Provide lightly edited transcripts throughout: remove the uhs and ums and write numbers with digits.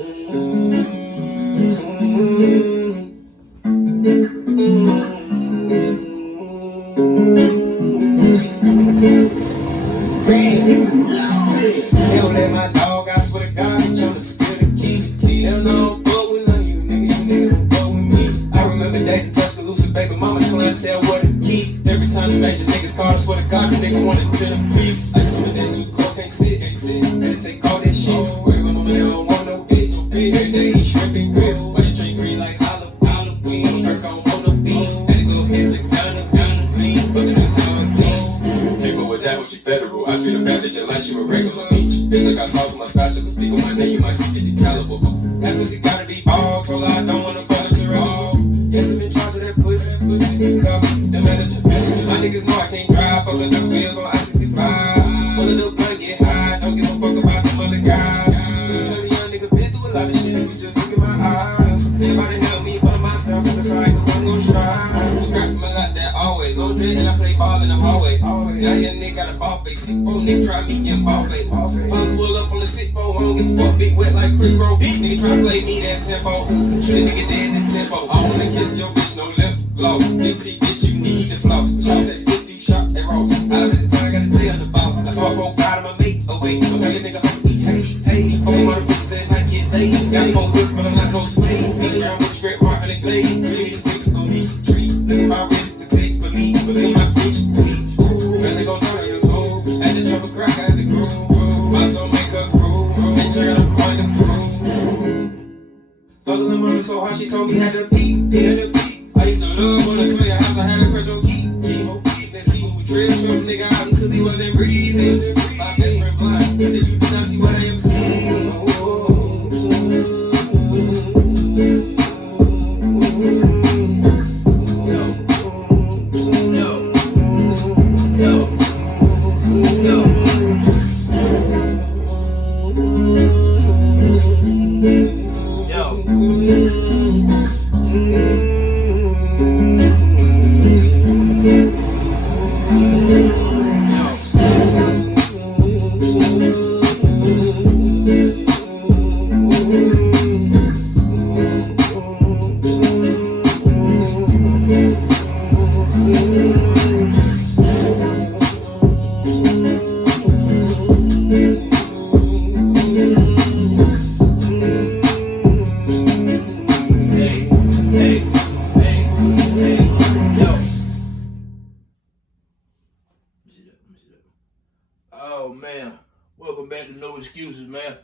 Hell, let my dog, I swear to God, bitch, I'm the spirit of key. Hell no, I don't fuck with none of you niggas don't fuck with me. I remember days in Tuscaloosa, baby mama clientele what to keep. Every time the major niggas call, I swear to God, the nigga wanted to the beef. I just wanted that too cold, can't sit. Better take all that shit. Where my mama, they don't want no bitch. Every day eat shrimp and grill. Why you drink green like Halloween? Perk on no beat. Had to go ahead and down the lean. Fucking up how it goes. Came up with that when she federal. I treat her bad bitch like she a regular bitch. Bitch, I got sauce on my scotch. If I speak on my name, you might see 50 caliber. That pussy gotta be all. Told her I don't wanna fall into raw. Yes, I'm in charge of that pussy. You call me the manager. My niggas know I can't drive. Fuck up the wheels on I-65. Pull it up, blunt, get high. Don't give a fuck about them other guys. You tell the young nigga been through a lot of shit. If you just look in my eyes. Anybody help me but myself. Cause I'm gon' try. Scrap my lot that always. Long dreads and I play ball in the hallway. Now your nigga got a ball face. 6'4" nigga try me getting ball face. Pull up on the 6'4", I don't give a fuck, big wet like Chris Rowe. Nigga try to play me that tempo. Shoot a nigga dead in this tempo. I wanna kiss your bitch, no lip gloss. GT bitch, you need the floss. Shots at 50 shots at Ross. Out of the time, I gotta tell you the boss. I saw a broke out of my mate. Oh wait, don't tell your nigga hustle, hey. Only my bitches at night get laid. Got me on whips, but I'm not no slave. Nigga around with script, marking and glaze. Three niggas sticks on me, tree. Look at my wrist, to take for lead. Believe my bitch, tweet. Man, they gon' turn on your toe. Had to jump a crack, had to groove. My soul make her groove. Bitch, I got a point to prove. Fuck her mama so hard, she told me had to peep. I used to love when I clear your house, I had a crush on keep. Let's see who drill from nigga out until he wasn't breathing. My best friend blind, he said you did not see what I am seeing. Oh man, welcome back to No Excuses, man.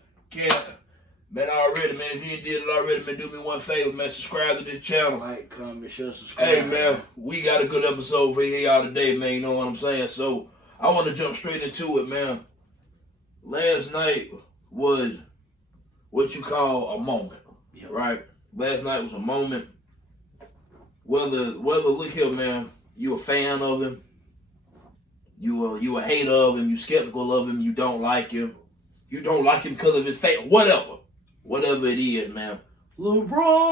Man, already, man, if you did it already, man, do me one favor, man, subscribe to this channel. Like, comment, share, subscribe. Hey, man, we got a good episode for y'all today, man, you know what I'm saying? So, I want to jump straight into it, man. Last night was what you call a moment, right? Last night was a moment. Whether look here, man, you a fan of him, you a hater of him, you skeptical of him, you don't like him because of his face, whatever it is, man. LeBron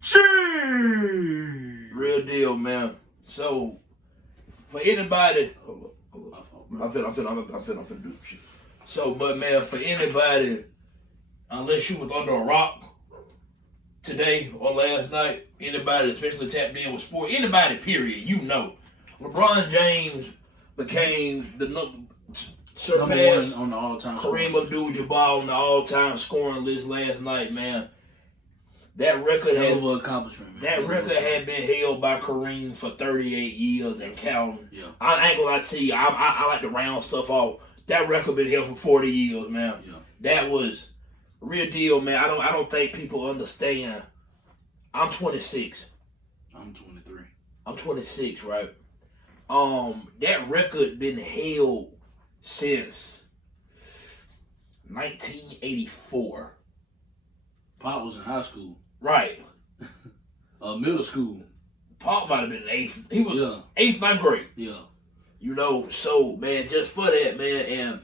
James, real deal, man. So for anybody, I'm finna do some shit. So, but man, for anybody, unless you was under a rock today or last night, anybody especially tapped in with sport, anybody period, you know, LeBron James became surpassed on the all-time Kareem Abdul-Jabbar on the all-time scoring list last night, man. That record had been held by Kareem for 38 years and counting. Yeah. I ain't gonna lie to you, I like to round stuff off. That record been held for 40 years, man. Yeah. That was real deal, man. I don't think people understand. I'm 26. I'm 23. I'm 26, right? That record been held since 1984. Pop was in high school. Right. Middle school. Pop might have been in 8th. He was 8th, 9th grade. Yeah. You know, so man, just for that, man, and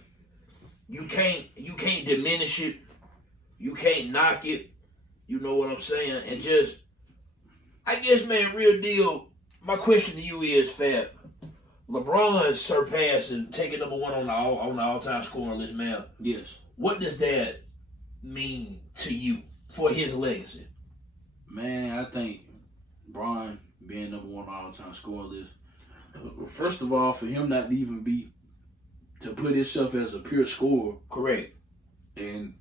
you can't diminish it. You can't knock it. You know what I'm saying? And just, I guess, man, real deal, my question to you is, Fab, LeBron surpassing, taking number one on the all-time scoring list, man. Yes. What does that mean to you for his legacy? Man, I think Bron being number one all-time scoring list. First of all, for him not to even be to put himself as a pure scorer, Correct. and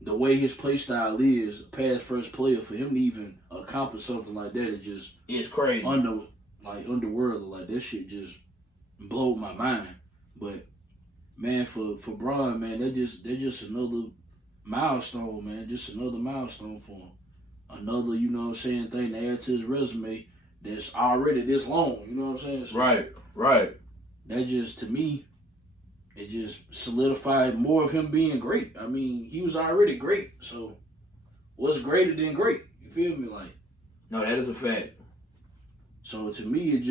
the way his play style is, pass first player, for him to even accomplish something like that is just It's crazy. underworldly. Like that shit just blowed my mind. But man, for Bron, man, they're just another milestone, man. Just another milestone for him. Another, you know what I'm saying, thing to add to his resume that's already this long. You know what I'm saying? So Right. that just, to me, it just solidified more of him being great. I mean, he was already great. So what's greater than great? You feel me? Like, No, that is a fact. so to me, it's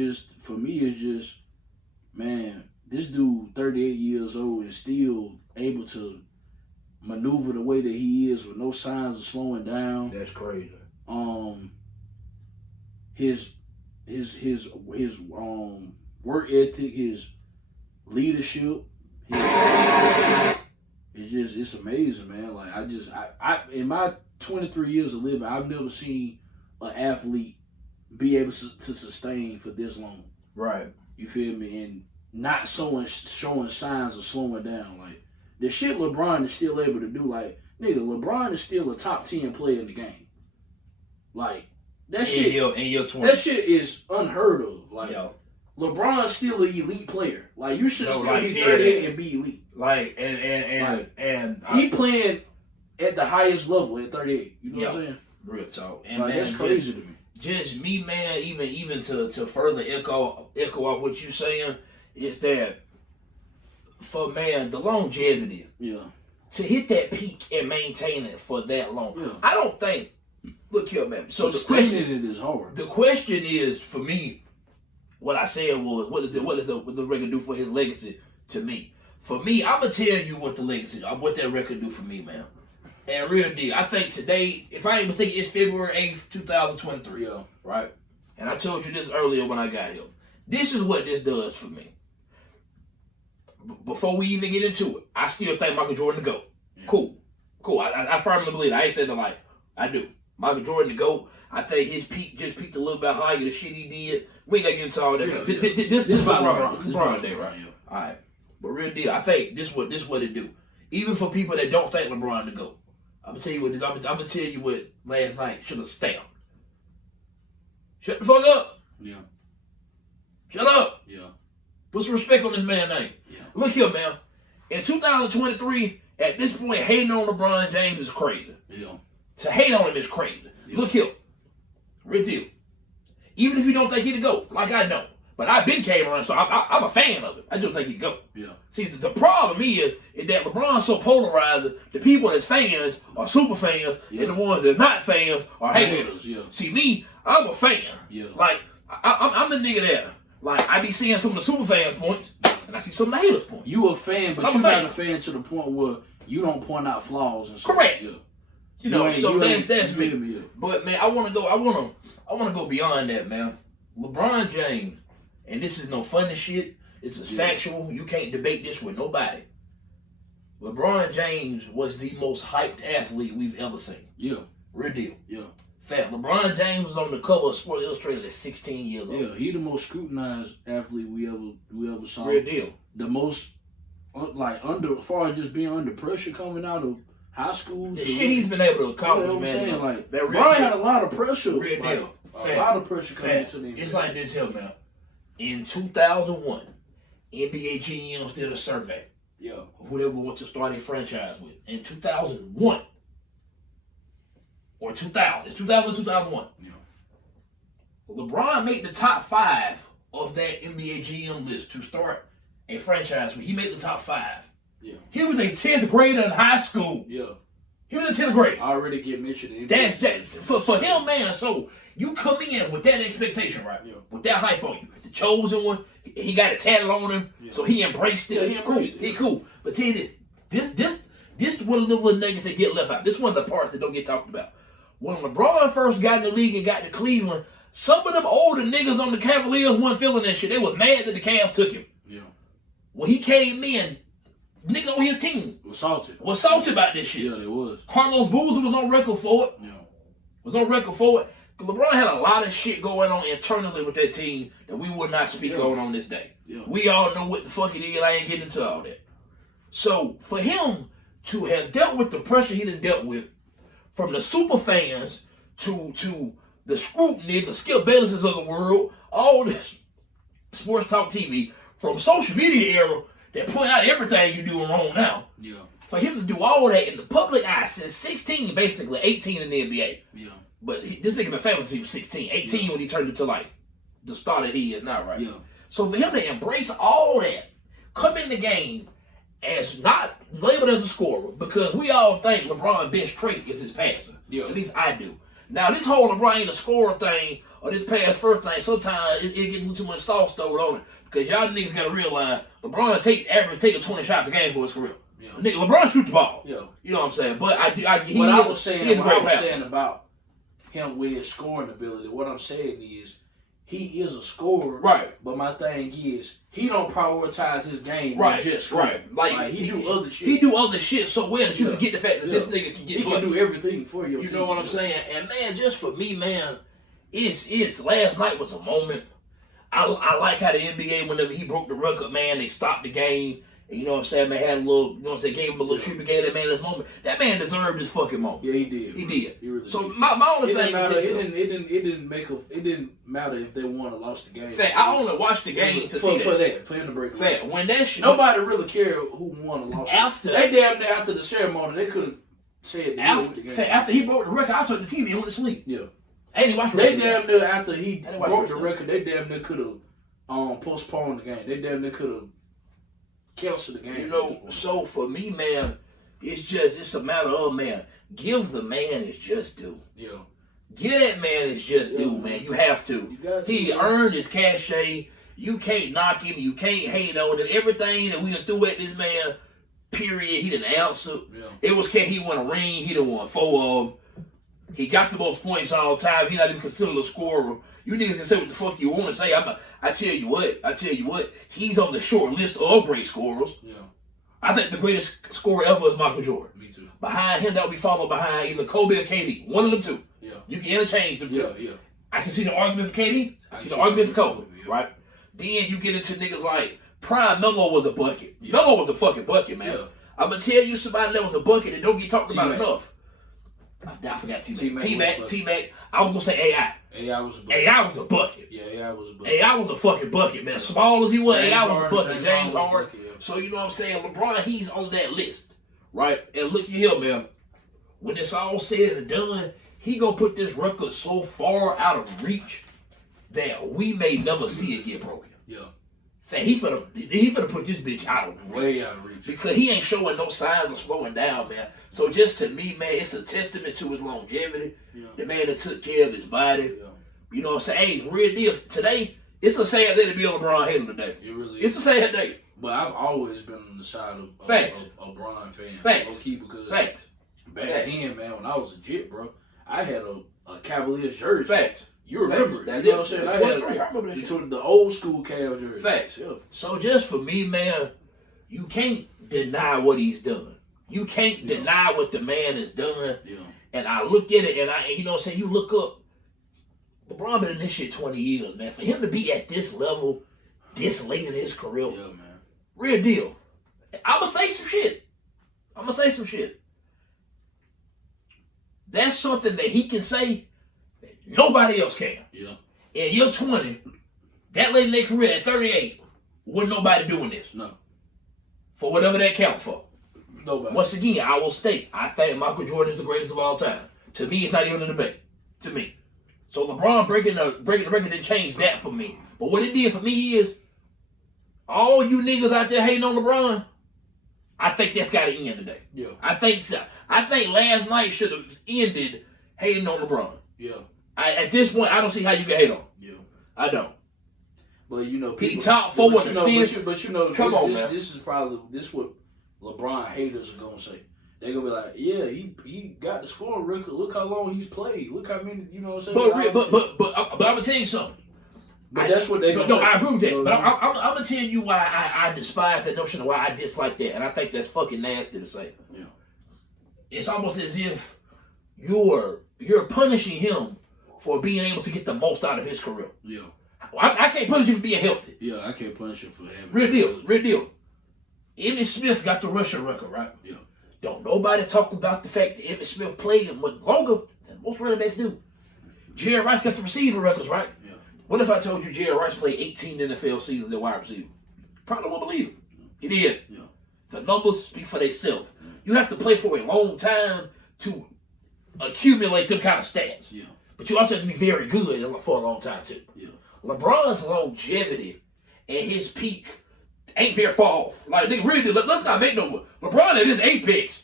just, man, this dude, 38 years old, is still able to maneuver the way that he is with no signs of slowing down. That's crazy. His work ethic, his leadership, it's amazing, man. Like I in my 23 years of living, I've never seen an athlete be able to sustain for this long. Right. You feel me? And not showing signs of slowing down. Like the shit LeBron is still able to do. Like, nigga, LeBron is still a top 10 player in the game. Like that shit. In your 20s. That shit is unheard of. Like, Yo. LeBron's still an elite player. Like, you should still like, be yeah, 38 and be elite. Like He playing at the highest level at 38. You know what I'm saying? Real talk. And Like, man, that's crazy to me. Just me, man. Even to further echo off what you saying is that for man the longevity Yeah. to hit that peak and maintain it for that long. Yeah. I don't think. Look here, man. So Sustaining it is hard. the question is for me. What I said was, what does the record do for his legacy to me? For me, I'm gonna tell you what what that record do for me, man. And real deal, I think today, if I ain't mistaken, it's February 8th, 2023. Yeah. Right? And I told you this earlier when I got here. This is what this does for me. Before we even get into it, I still think Michael Jordan the GOAT. Yeah. Cool. I firmly believe it. I ain't saying no lie. I do. Michael Jordan the GOAT. I think his peak just peaked a little bit higher. The shit he did. We ain't got to get into all that. Yeah, This is LeBron. This is LeBron day, right? Yeah. All right. But real deal, I think this what it do. Even for people that don't think LeBron the GOAT. I'm gonna tell you what this. I'm gonna tell you what last night should have stamped. Shut the fuck up. Yeah. Shut up. Yeah. Put some respect on this man's name. Yeah. Look here, man. In 2023, at this point, hating on LeBron James is crazy. Yeah. To hate on him is crazy. Yeah. Look here. Real deal. Even if you don't think he the GOAT, like I know. But I've been came around, so I'm a fan of it. I just think he GOAT. Yeah. See, the problem is that LeBron's so polarized, the people that's fans are super fans, and the ones that's not fans are haters. Yeah. See, me, I'm a fan. Yeah. Like, I'm the nigga that, like, I be seeing some of the super fans' points, and I see some of the haters' points. You a fan, but I'm you're a fan. not a fan to the point where you don't point out flaws and stuff. Correct. Yeah. You know, so that's me. Yeah. But man, I wanna go beyond that, man. LeBron James, and this is no funny shit. This is factual. You can't debate this with nobody. LeBron James was the most hyped athlete we've ever seen. Yeah. Real deal. Yeah. Fact. LeBron James was on the cover of Sports Illustrated at 16 years old. Yeah. He the most scrutinized athlete we ever saw. Real deal. The most as far as just being under pressure coming out of high school. The shit he's been able to accomplish, you know what I'm man. saying? Like, that Brian had a lot of pressure. Real like, deal. A lot of pressure coming Fact. into the It's like this here, man. In 2001, NBA GMs did a survey. Yeah. Who they would want to start a franchise with. In 2001. Or 2000. It's 2000 or 2001. Yeah. LeBron made the top 5 of that NBA GM list to start a franchise with. He made the top 5. Yeah. He was a 10th grader in high school. Yeah. He was a 10th grader. I already get mentioned in That's that for him, man. So you coming in with that expectation, right? Yeah. With that hype on you. The chosen one, he got it tatted on him, so he embraced it. Yeah, he embraced it. He cool. But tell you this is one of the little nuggets that get left out. This is one of the parts that don't get talked about. When LeBron first got in the league and got to Cleveland, Some of them older niggas on the Cavaliers weren't feeling that shit. They was mad that the Cavs took him. Yeah. When he came in, niggas on his team Was salty. was salty about this shit. Yeah, they was. Carlos Boozer was on record for it. Yeah. Was on record for it. LeBron had a lot of shit going on internally with that team that we would not speak on this day. Yeah. We all know what the fuck it is. I ain't getting into all that. So for him to have dealt with the pressure he done dealt with, from the super fans to the scrutiny, the Skip Baylesses of the world, all this sports talk TV, from social media era that point out everything you do wrong now. Yeah. For him to do all that in the public eye since 16, basically 18 in the NBA. Yeah. But this nigga been famous since he was 16. 18 when he turned into like the star that he is now, right? Yeah. So for him to embrace all that, come in the game as not labeled as a scorer, because we all think LeBron's best trait is his passing. Yeah. At least I do. Now this whole LeBron ain't a scorer thing or this pass first thing, sometimes it gets too much sauce stowed on it. Because y'all niggas gotta realize LeBron taking 20 shots a game for his career. Yeah. Nigga, LeBron shoot the ball. Yeah. You know what I'm saying? But What I was saying about him with his scoring ability, what I'm saying is he is a scorer. Right. But my thing is he don't prioritize his game. Right. Just scoring. Right. Like he do other shit. He do other shit so well that you forget the fact that this nigga can get He can do everything for you. You know what I'm saying? And man, just for me, man, it's last night was a moment. I like how the NBA, whenever he broke the record, man, they stopped the game. And you know what I'm saying? Man, had a little, you know what I'm saying, gave him a little treatment, gave that man this moment. That man deserved his fucking moment. Yeah, he did. He did. He really so did. my only thing is it didn't matter if they won or lost the game. Fact, I only watched the game to see that. For him to break the fact, record. when that shit, Nobody really cared who won or lost. After they damn near after the ceremony, they could have said after he broke the record, I took the TV and went to sleep. Yeah. I ain't watched the They record. damn near after he broke the record, they damn near could have postponed the game. They damn near could have canceled the game. You know, so for me, man, it's a matter of, man, give the man his just due. Yeah. Give that man his just due, man. You have to. He earned his cachet. You can't knock him. You can't hate on him. Everything that we done threw at this man, period, he didn't answer. Yeah. It was he won a ring. He done won 4 of them. He got the most points all the time. He not even considered a scorer. You need to consider what the fuck you want to say. I tell you what, he's on the short list of great scorers. Yeah. I think the greatest scorer ever is Michael Jordan. Me too. Behind him, that would be followed behind either Kobe or KD. One of them two. Yeah. You can interchange them two. Yeah. I can see the argument for KD. I see the argument for Kobe. Right? Then you get into niggas like Prime Melo was a bucket. Yeah. Melo was a fucking bucket, man. Yeah. I'm going to tell you somebody that was a bucket that don't get talked about T-Mac. enough. I forgot T-Mac. T-Mac. T-Mac. I was going to say AI. AI was a bucket. AI was a bucket. Yeah, AI was a bucket. AI was a fucking bucket, man. Small as he was, James AI was a Harden, bucket. James Harden. yeah. So you know what I'm saying? LeBron, he's on that list, right? And look at him, man. When it's all said and done, he gonna put this record so far out of reach that we may never see it get broken. Yeah. He finna put this bitch out of reach. Way out of reach. Because he ain't showing no signs of slowing down, man. So just to me, man, it's a testament to his longevity. Yeah. The man that took care of his body. Yeah. You know what I'm saying? Hey, real deal. Today, it's a sad day to be a LeBron hater today. It really It's is. a sad day. But I've always been on the side of Facts. a Bron fan. Facts. Low-key, because Facts. back Facts. then, man, when I was a Jit, bro, I had a Cavaliers jersey. Facts. You remember Facts. it. You know what I'm saying? I 23. I had remember that shit. the old school Cavs jersey. Facts. Yeah. So just for me, man, you can't deny what he's done. You can't deny what the man has done. Yeah. And I look at it, and you know what I'm saying? You look up, LeBron been in this shit 20 years, man. For him to be at this level, this late in his career, Yeah, man. real deal. I'ma say some shit. That's something that he can say that nobody else can. Yeah. In year 20, that late in their career at 38, wasn't nobody doing this. No. For whatever that count for. Nobody. Once again, I will state, I think Michael Jordan is the greatest of all time. To me, it's not even a debate. To me. So LeBron breaking the record didn't change that for me. But what it did for me is, all you niggas out there hating on LeBron, I think that's got to end today. Yeah. I think last night should have ended hating on LeBron. Yeah. At this point, I don't see how you can hate on him. Yeah. I don't. But you know, He people, top 4 but in you know, assists. but you know, Come on, this, man. this is probably what LeBron haters are gonna say. they gonna be like, yeah, he got the scoring record. Look how long he's played. Look how many, you know what I'm saying? But I'm gonna tell you something. But that's what they gonna No, say. I agree with that. You know But what I mean? I'm gonna tell you why I despise that notion of why I dislike that, and I think that's fucking nasty to say. Yeah. It's almost as if you're punishing him for being able to get the most out of his career. Yeah. I can't punish you for being healthy. Yeah, I can't punish him for having Real deal. Emmitt Smith got the rushing record, right? Yeah. Don't nobody talk about the fact that Emmitt Smith played much longer than most running backs do. Jerry Rice got the receiving records, right? Yeah. What if I told you Jerry Rice played 18 NFL seasons at wide receiver? Probably won't believe it. He did. Yeah. The numbers speak for themselves. You have to play for a long time to accumulate them kind of stats. Yeah. But you also have to be very good for a long time too. Yeah. LeBron's longevity and his peak ain't very far off. Like, nigga, really, let's not make no. LeBron at his apex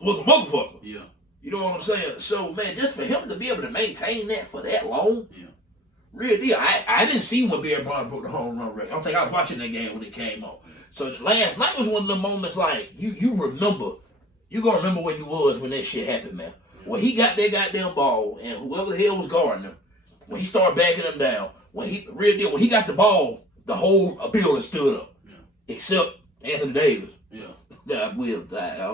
was a motherfucker. Yeah. You know what I'm saying? So, man, just for him to be able to maintain that for that long, Yeah. real deal. I didn't see when Barry Bonds broke the home run record. I don't think I was watching that game when it came on. So last night was one of the moments like you remember. You gonna remember where you was when that shit happened, man. When he got that goddamn ball and whoever the hell was guarding him, when he started backing him down, when he got the ball, the whole building stood up. Yeah. Except Anthony Davis. Yeah. I don't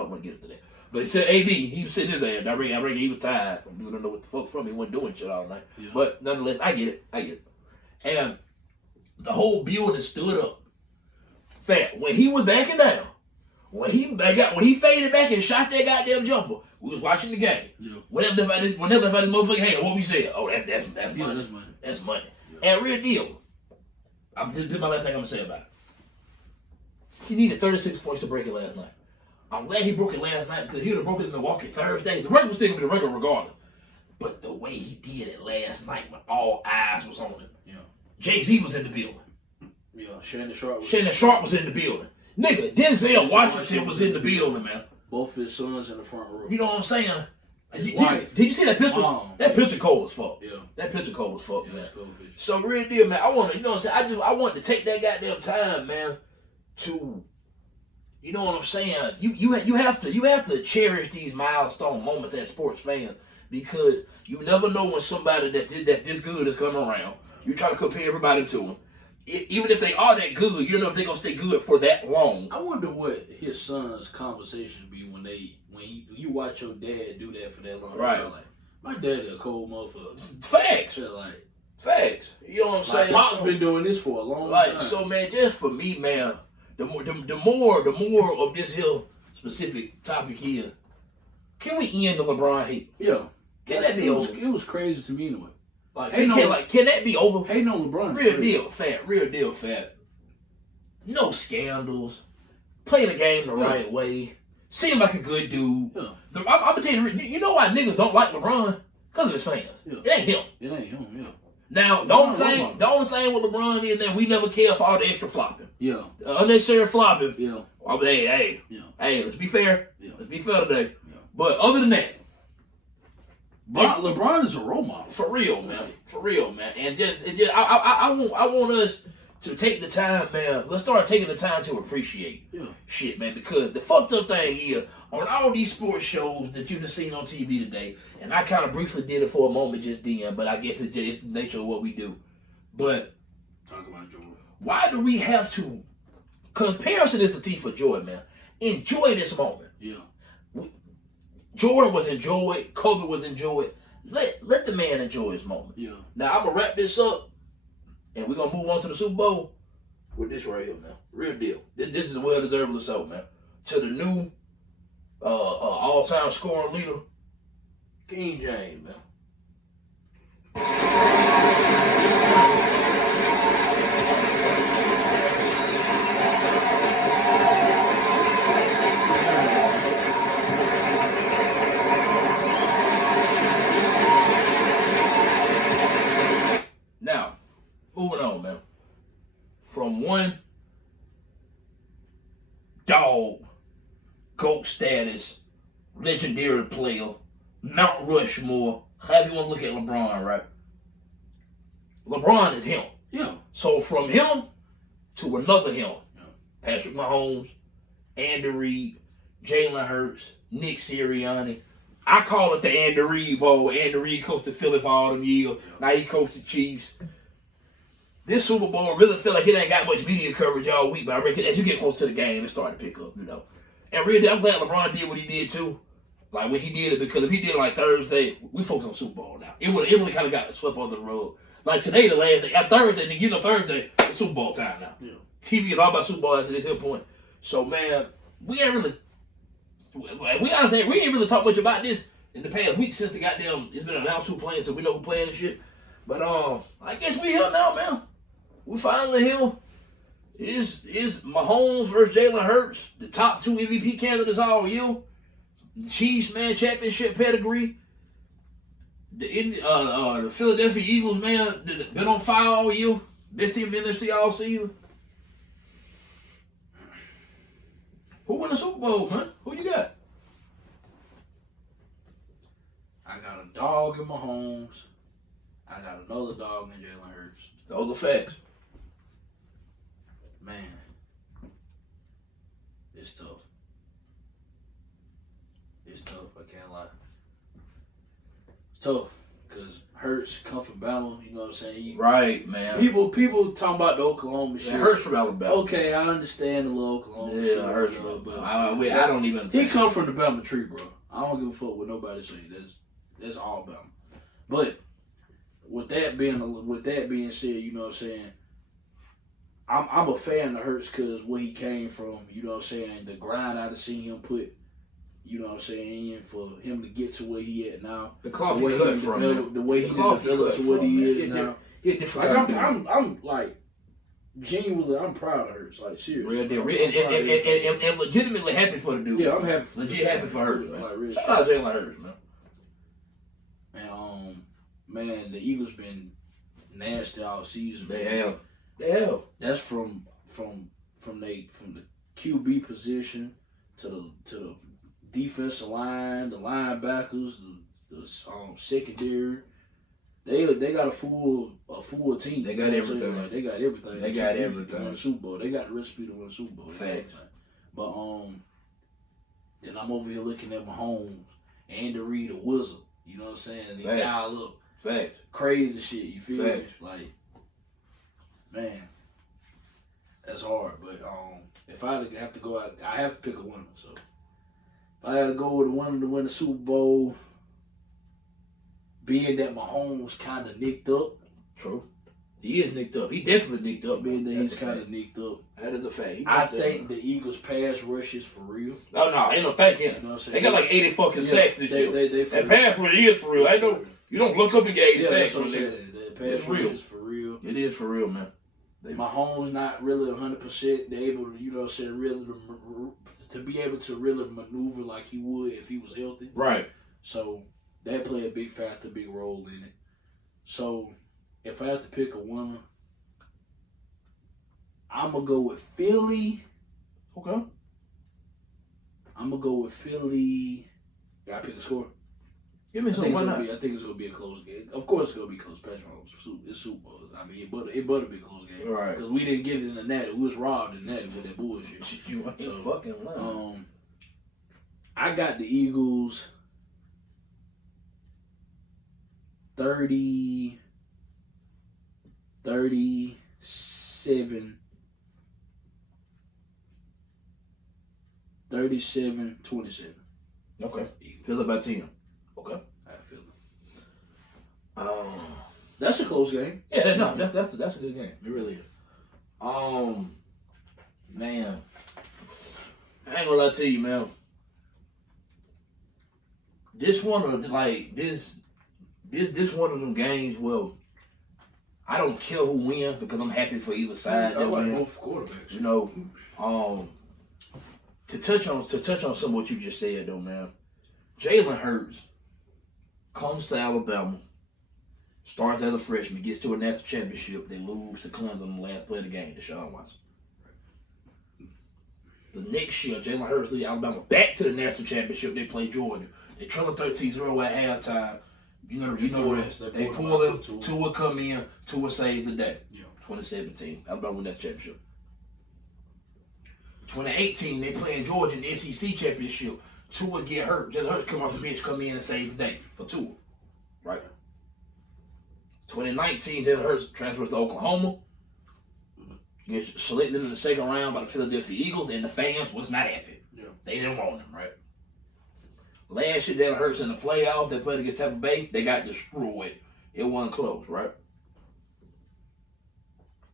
want to get into that. But it said AD, he was sitting there, and I reckon he was tired. I don't know what the fuck from him. He wasn't doing shit all night. Yeah. But nonetheless, I get it. And the whole building stood up. Fat. When he was backing down, when he faded back and shot that goddamn jumper, we was watching the game. Yeah. When they left out this motherfucking hand, what we said? Oh, that's money. Yeah, that's money. That's money. Yeah. And real deal. This is my last thing I'm gonna say about it. He needed 36 points to break it last night. I'm glad he broke it last night because he would have broken it in Milwaukee Thursday. The record was still gonna be the record regardless. But the way he did it last night when all eyes was on him. Yeah. Jay-Z was in the building. Yeah. Shannon Sharp was in the building. Nigga, Denzel Washington was in the building, man. Both his sons in the front row. You know what I'm saying? Did you see that picture? That picture cold as fuck. Yeah. That picture cold as fuck, Yeah, man. that's cool picture. So real deal, man. I want to, you know what I'm saying? I want to take that goddamn time, man, to, you know what I'm saying? You have to cherish these milestone moments as sports fans because you never know when somebody that this good is coming around. You try to compare everybody to them. Even if they are that good, you don't know if they're gonna stay good for that long. I wonder what his son's conversations be when you watch your dad do that for that long. Right. Like, my dad a cold motherfucker. Facts. So, like, Facts. You know what I'm saying? Pop's been doing this for a long like, time. so man, just for me, man, the more of this here specific topic here, can we end the LeBron hate? Yeah. Can that be over? It was crazy to me anyway. Like, can that be over? Hating on LeBron. Real deal, fat. No scandals. Play the game the right way. Seem like a good dude. Yeah. I'm gonna tell you know why niggas don't like LeBron? Because of his fans. Yeah. It ain't him. It ain't him, yeah. Now, the only thing with LeBron is that we never care for all the extra flopping. Yeah. Unnecessary flopping. Yeah. Hey, let's be fair. Yeah. Let's be fair today. Yeah. But other than that, LeBron is a role model. For real, man. And I want us to take the time, man. Let's start taking the time to appreciate shit, man. Because the fucked up thing here, on all these sports shows that you've seen on TV today, and I kind of briefly did it for a moment just then, but I guess it's the nature of what we do. But talk about Jordan. Why do we have to? Comparison is the thief of joy, man. Enjoy this moment. Yeah. Jordan was enjoyed. Kobe was enjoyed. Let the man enjoy his moment. Yeah. Now I'm gonna wrap this up, and we're gonna move on to the Super Bowl with this right here, man. Real deal. This is a well-deserved result, man. To the new all-time scoring leader, King James, man. Now, moving on, man. From one dog, GOAT status, legendary player, Mount Rushmore, however you want to look at LeBron, right? LeBron is him. Yeah. So from him to another him, Yeah. Patrick Mahomes, Andy Reid, Jalen Hurts, Nick Sirianni. I call it the Andy Reid Bowl. Andy Reid coached the Philly for all them years. Now he coached the Chiefs. This Super Bowl really feel like it ain't got much media coverage all week, but I reckon as you get close to the game, it started to pick up, And really, I'm glad LeBron did what he did too. Like when he did it, because if he did it like Thursday, we focus on Super Bowl now. It really kind of got swept under the rug. Like today, the last day, Thursday, Thursday, it's Super Bowl time now. Yeah. TV is all about Super Bowl after this point. So man, we ain't really talked much about this in the past week since it's been announced who playing, so we know who playing and shit. But I guess we here now, man. We finally here. Is Mahomes versus Jalen Hurts, the top 2 MVP candidates all year. The Chiefs, man, championship pedigree. The Philadelphia Eagles, man, been on fire all year. Best team in the NFC all season. Who won the Super Bowl, man? Who you got? I got a dog in Mahomes. I got another dog in Jalen Hurts. Those are facts. Man, it's tough. It's tough, I can't lie. It's tough, because Hurts come from Bama, you know what I'm saying? Right, man. People talking about the Oklahoma shit. Hurts from Alabama. Okay, I understand the little Oklahoma shit. Hurts from Alabama. I don't even... He come from the Bama tree, bro. I don't give a fuck what nobody say. That's all Bama. But with that being said, you know what I'm saying? I'm a fan of Hurts because where he came from, you know what I'm saying? The grind I've seen him put, you know what I'm saying, in for him to get to where he at now. The cloth he cut from him. The way he developed to what he is now. Like I'm like, genuinely, I'm proud of Hurts. Like, seriously. Real deal. And legitimately happy for the dude. Yeah, I'm happy. Legit happy for Hurts, man. Like, real shout out Jalen Hurts, man. And, man, the Eagles been nasty all season. They have. That's from the QB position to the defensive line, the linebackers, the secondary. They got a full team. They got everything. Like, they got everything. They got everything. To win the Super Bowl. They got the recipe to win the Super Bowl. Facts. But then I'm over here looking at Mahomes, Andy Reid, a wizard. You know what I'm saying? And he dial up. Facts. Crazy shit. You feel me? Facts. Like, man, that's hard. But if I have to go out, I have to pick a winner. So if I had to go with a winner to win the Super Bowl, being that Mahomes kind of nicked up. True. He is nicked up. He definitely nicked up. Being that he's kind of nicked up. That is a fact. I think the Eagles' pass rush is for real. Oh, no. Ain't no thinking. You know what I'm saying? They got like 80 fucking sacks this year. That real. pass rush is for real. Ain't no, you don't look up and get 80 sacks. That's what I'm saying. The pass rush is for real. It is for real, man. Mahomes not really 100%. They're able to, you know what I'm saying, really to be able to really maneuver like he would if he was healthy. Right. So that play a big factor, big role in it. So if I have to pick a winner, I'm going to go with Philly. Okay. I'm going to go with Philly. Got to pick a score. Give me some. I think it's going to be a close game. Of course it's going to be close. It's Super Bowl. I mean, it better be a close game. Right. Because we didn't get it in the natty. We was robbed in the natty with that bullshit. You ain't fucking lying. I got the Eagles 37-27. Okay. Feel about 10. Okay. I feel it. That's a close game. Yeah, no, that's a good game. It really is. Man, I ain't gonna lie to you, man. This one of this one of them games. Well, I don't care who wins because I'm happy for either side. I like both quarterbacks. You know, to touch on some of what you just said though, man. Jalen Hurts comes to Alabama, starts as a freshman, gets to a national championship, they lose to Clemson on the last play of the game to Deshaun Watson. The next year, Jalen Hurts leads Alabama back to the national championship. They play Georgia. They trail 13-0 at halftime. You know they pull it. Tua come in. Tua saves the day. Yeah. 2017, Alabama won that championship. 2018, they playing Georgia in the SEC championship. Tua get hurt. Jalen Hurts come off the bench, come in and save the day for Tua. Right. 2019, Jalen Hurts transfers to Oklahoma. Gets selected in the second round by the Philadelphia Eagles, and the fans was not happy. Yeah. They didn't want him, right? Last year, Jalen Hurts in the playoffs, they played against Tampa Bay, they got destroyed away. It wasn't close, right?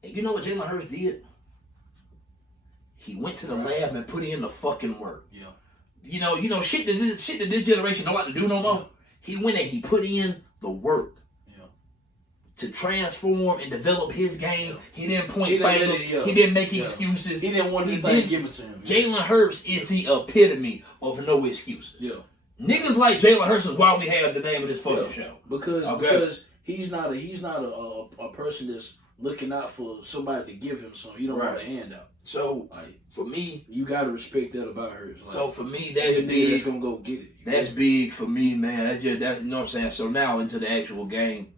And you know what Jalen Hurts did? He went to the lab and put in the fucking work. Yeah. You know, shit that this generation don't like to do no more. He went and he put in the work. To transform and develop his game. He didn't point fingers. He didn't make excuses. He didn't want anything to give it to him. Jalen Hurts is the epitome of no excuses. Yeah. Niggas like Jalen Hurts is why we have the name of this fucking show. Because he's not a person that's looking out for somebody to give him something. He don't want a handout. So for me, you gotta respect that about Hurts. So for me, that's big. That's gonna go get it. That's big for me, man. That's you know what I'm saying. So now into the actual game.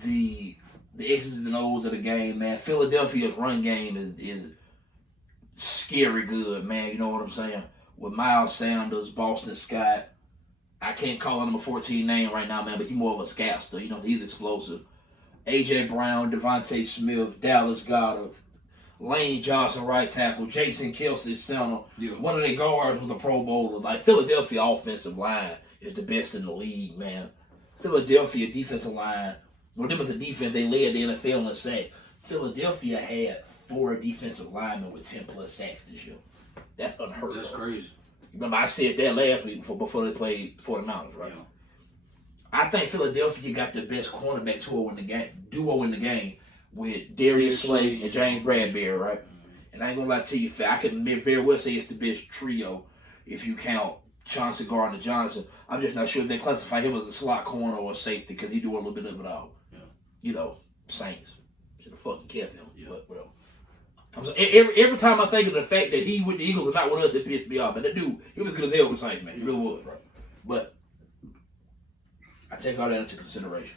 The X's and O's of the game, man. Philadelphia's run game is scary good, man. You know what I'm saying? With Miles Sanders, Boston Scott. I can't call him a 14 name right now, man, but he's more of a scatster. You know, he's explosive. A.J. Brown, Devontae Smith, Dallas Goedert, Lane Johnson, right tackle, Jason Kelce, center. Yeah. One of the guards was a Pro Bowler. Like, Philadelphia offensive line is the best in the league, man. Philadelphia defensive line. Well, them as a defense, they led the NFL in sacks. Philadelphia had 4 defensive linemen with 10 plus sacks this year. That's unheard of. That's crazy. Remember, I said that last week before they played 49ers, right? Yeah. I think Philadelphia got the best cornerback duo in the game with Darius Slay and James Bradbury, right? Mm-hmm. And I ain't gonna lie to you, I could very well say it's the best trio if you count Chauncey Gardner-Johnson. I'm just not sure if they classify him as a slot corner or a safety because he do a little bit of it all. You know, Saints. Should have fucking kept him. Yeah. But whatever. So every time I think of the fact that he with the Eagles and not with us, it pissed me off. But that dude, he was good as hell with the Saints, man. He really was, right? But I take all that into consideration.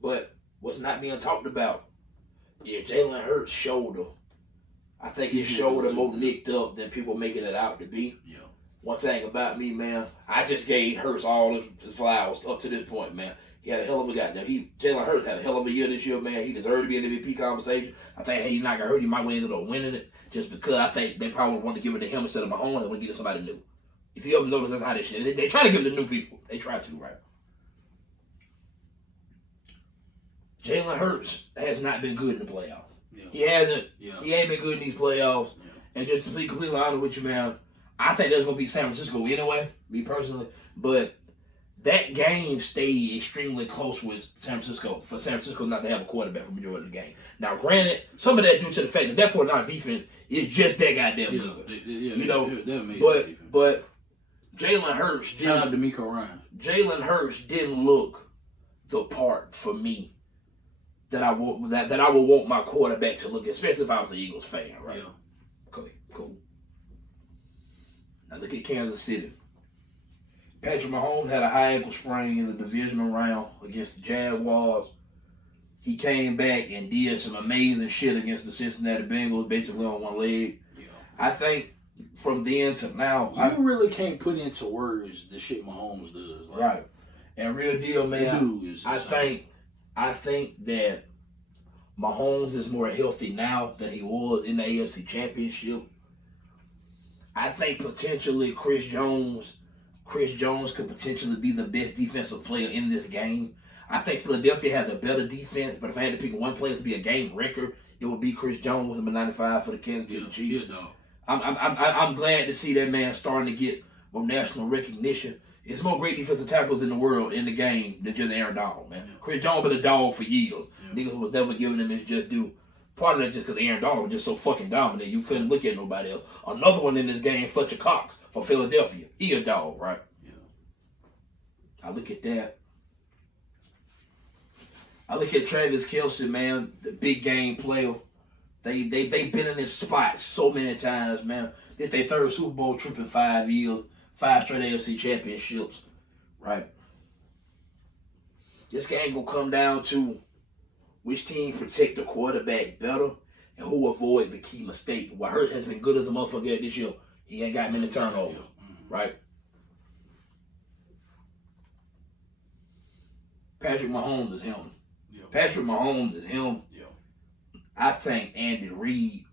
But what's not being talked about is Jalen Hurts' shoulder. I think his shoulder more nicked up than people making it out to be. Yeah. One thing about me, man, I just gave Hurts all his flowers up to this point, man. He had a hell of a goddamn. Jalen Hurts had a hell of a year this year, man. He deserved to be in the MVP conversation. I think he's not gonna hurt. He might end up winning it just because I think they probably want to give it to him instead of Mahomes. They want to give it to somebody new. If you ever notice, that's how this shit. They try to give it to new people. They try to, right? Jalen Hurts has not been good in the playoffs. Yeah. He hasn't. Yeah. He ain't been good in these playoffs. Yeah. And just to be completely honest with you, man, I think that's gonna be San Francisco anyway. Me personally, but. That game stayed extremely close with San Francisco for San Francisco not to have a quarterback for the majority of the game. Now, granted, some of that due to the fact that that 49ers defense is just that goddamn good. But Jalen Hurts shout out to D'Amico Ryan. Jalen Hurts didn't look the part for me that I would want my quarterback to look, especially if I was an Eagles fan, right? Yeah. Okay, cool. Now look at Kansas City. Patrick Mahomes had a high ankle sprain in the divisional round against the Jaguars. He came back and did some amazing shit against the Cincinnati Bengals, basically on one leg. Yeah. I think from then to now, you really can't put into words the shit Mahomes does. Like, right. And real deal, man. I think that Mahomes is more healthy now than he was in the AFC Championship. I think potentially Chris Jones could potentially be the best defensive player in this game. I think Philadelphia has a better defense, but if I had to pick one player to be a game record, it would be Chris Jones with him at 95 for the Kansas City Chiefs. Yeah, no. I'm glad to see that man starting to get more national recognition. It's more great defensive tackles in the world in the game than just Aaron Donald, man. Yeah. Chris Jones been a dog for years. Yeah. Niggas was never giving him his just due. Part of that just because Aaron Donald was just so fucking dominant, you couldn't look at nobody else. Another one in this game, Fletcher Cox for Philadelphia. He a dog, right? Yeah. I look at that. I look at Travis Kelce, man, the big game player. They've been in this spot so many times, man. This their third Super Bowl trip in 5 years, 5 straight AFC championships, right? This game gonna come down to which team protect the quarterback better and who avoid the key mistake. While Hurts has been good as a motherfucker at this year, he ain't got many turnovers, right? Patrick Mahomes is him. Yeah. Patrick Mahomes is him. Yeah. I think Andy Reid,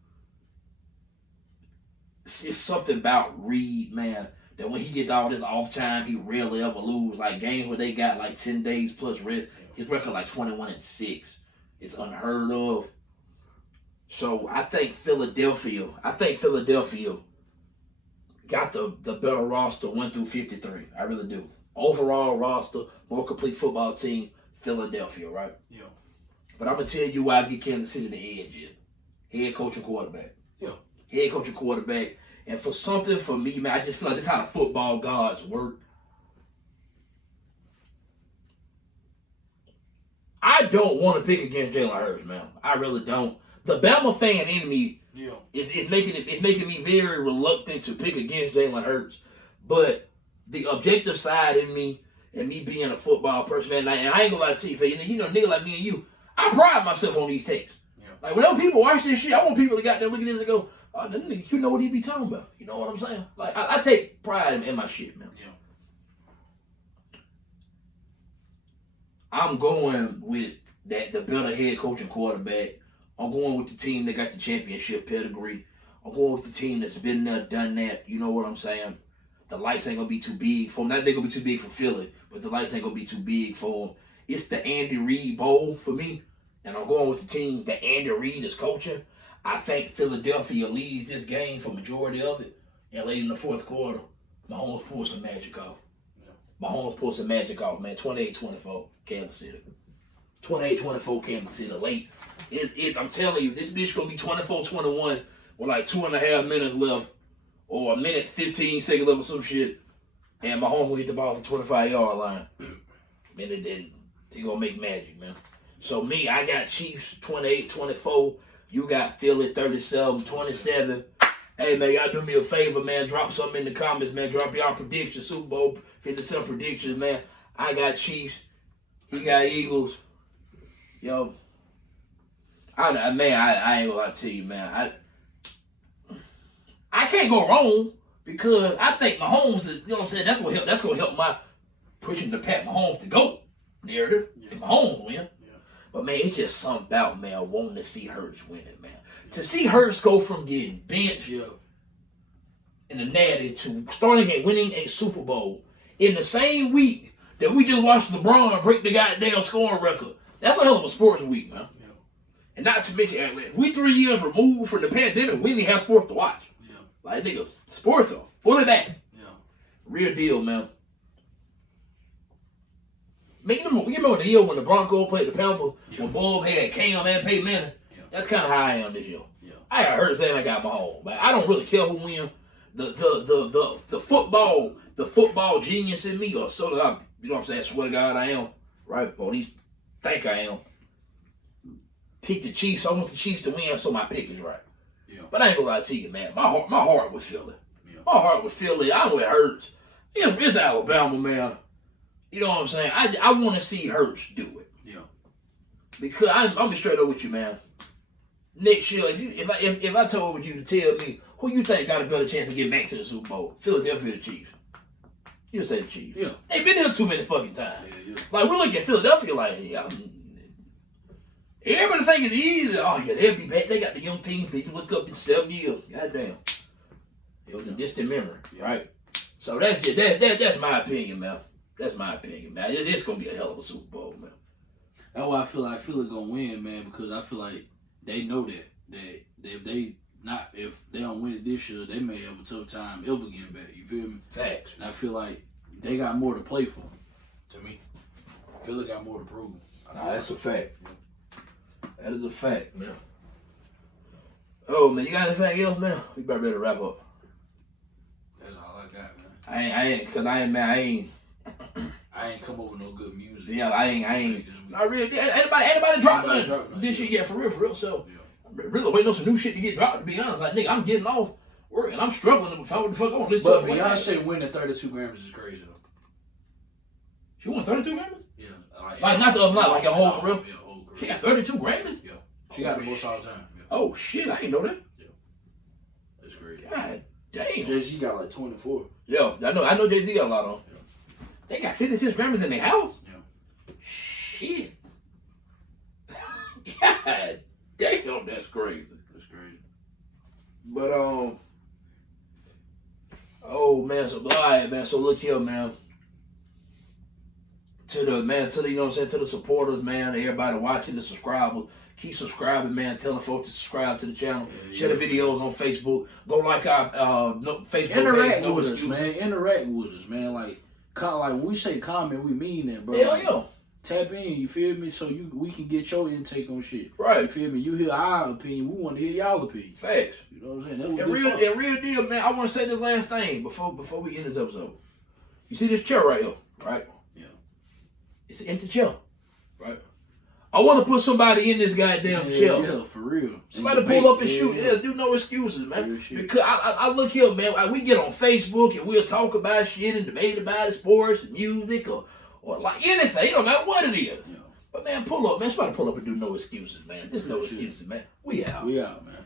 it's something about Reid, man, that when he gets all this off time, he rarely ever lose. Like games where they got like 10 days plus rest, his record like 21-6. It's unheard of. So I think Philadelphia got the better roster 1 through 53. I really do. Overall roster, more complete football team, Philadelphia, right? Yeah. But I'm going to tell you why I get Kansas City the edge is. Head coach and quarterback. Yeah. Head coach and quarterback. And for me, man, I just feel like this is how the football gods work. I don't want to pick against Jalen Hurts, man. I really don't. The Bama fan in me is making me very reluctant to pick against Jalen Hurts. But the objective side in me, and me being a football person, man, and I ain't gonna lie to you, you know, nigga like me and you, I pride myself on these takes. Yeah. Like, whenever people watch this shit, I want people to got there look at this and go, oh, that nigga, you know what he be talking about. You know what I'm saying? Like, I take pride in my shit, man. Yeah. I'm going with the better head coach and quarterback. I'm going with the team that got the championship pedigree. I'm going with the team that's been there, done that. You know what I'm saying? The lights ain't going to be too big for them. Not they're going to be too big for Philly, but the lights ain't going to be too big for them. It's the Andy Reid Bowl for me, and I'm going with the team that Andy Reid is coaching. I think Philadelphia leads this game for majority of it, and late in the fourth quarter, Mahomes pulls some magic off. Mahomes pulls some magic off, man. 28-24, Kansas City. 28-24, Kansas City. Late. I'm telling you, this bitch going to be 24-21 with like 2.5 minutes left, or a minute 15 seconds left or some shit, and Mahomes will hit the ball from 25-yard line. Man, he gonna make magic, man. So me, I got Chiefs 28-24. You got Philly 37-27. Hey man, y'all do me a favor, man. Drop something in the comments, man. Drop y'all predictions, Super Bowl 57 predictions, man. I got Chiefs. He got Eagles. Yo, I ain't gonna lie to you, man. I can't go wrong because I think Mahomes, you know what I'm saying, that's gonna help my pushing the Pat Mahomes to go narrative. Yeah. And Mahomes win. Yeah. But man, it's just something about, man, wanting to see Hurts win it, man. To see Hurts go from getting benched in the natty to starting and winning a Super Bowl in the same week that we just watched LeBron break the goddamn scoring record. That's a hell of a sports week, man. Yeah. And not to mention, we 3 years removed from the pandemic, we didn't have sports to watch. Yeah. Like, nigga, sports are fully back. Yeah. Real deal, man. Man, you remember the year when the Broncos played the Panthers, when Bob had Cam and Peyton Manning? Yeah. That's kind of how I am this year. Yeah. I got Hurts and I got Mahomes. But I don't really care who wins. The football genius in me, or so that I, you know what I'm saying, swear to God I am, right? Or at least think I am. Pick the Chiefs. I want the Chiefs to win, so my pick is right. Yeah. But I ain't gonna lie to you, man. My heart was Philly. Yeah. My heart was Philly. I know it hurts. It's Alabama, man. You know what I'm saying? I want to see Hurts do it. Yeah. Because I'm be straight up with you, man. Next year, if I told you to tell me who you think got a better chance to get back to the Super Bowl, Philadelphia or the Chiefs, you'd say the Chiefs. Yeah. They've been here too many fucking times. Yeah. Like, we look at Philadelphia like, everybody think it's easy. Oh, yeah, they'll be back. They got the young team. They can look up in 7 years. Goddamn. It was a distant memory, right? So that's my opinion, man. That's my opinion, man. It's going to be a hell of a Super Bowl, man. That's why I feel like Philly going to win, man, because I feel like they know that if they don't win it this year, they may have a tough time ever getting back. You feel me? Facts. And I feel like they got more to play for, to me. Philly got more to prove. That's a fact. That is a fact, man. Oh, man, you got anything else, man? We better be able to wrap up. That's all I got, man. I ain't come up with no good music. Yeah, I ain't. Not really. Anybody drop nothing this shit? Yeah, for real. So, really waiting on some new shit to get dropped. To be honest, like, nigga, I'm getting off work and I'm struggling to find what the fuck I want to listen to. But Beyonce winning 32 Grammys is crazy though. She won 32 Grammys? Yeah. Like not the other night, like her whole career. Yeah, whole career. She got 32 Grammys? Yeah. She got the most all the time. Yeah. Oh shit, I ain't know that. Yeah. That's great. God damn. Jay-Z got like 24. Yo, I know Jay-Z got a lot on. Yeah. They got 56 Grammys in their house? Yeah. Shit. God damn, that's crazy. That's crazy. But oh man, so all right, man. So look here, man. To the you know what I'm saying, to the supporters, man, everybody watching, the subscribers. Keep subscribing, man. Telling folks to subscribe to the channel. Share the videos on Facebook. Go like our Facebook Interact page. with us, man. Interact with us, man. Like when we say comment, we mean that, bro. Hell like, yeah. Tap in, you feel me? So we can get your intake on shit. Right. You feel me? You hear our opinion, we want to hear y'all opinion. Facts. You know what I'm saying? That would And be fun. real deal, man. I want to say this last thing before we end this episode. You see this chair right here, right? Yeah. It's an empty chair, right? I want to put somebody in this goddamn chair. Yeah, for real. Somebody pull up and shoot. Yeah, do no excuses, man. Because I look here, man. We get on Facebook and we'll talk about shit and debate about it, sports, music, or like anything. No matter what it is. Yeah. But man, pull up, man. Somebody pull up and do no excuses, man. There's no excuses, man. We out. We out, man.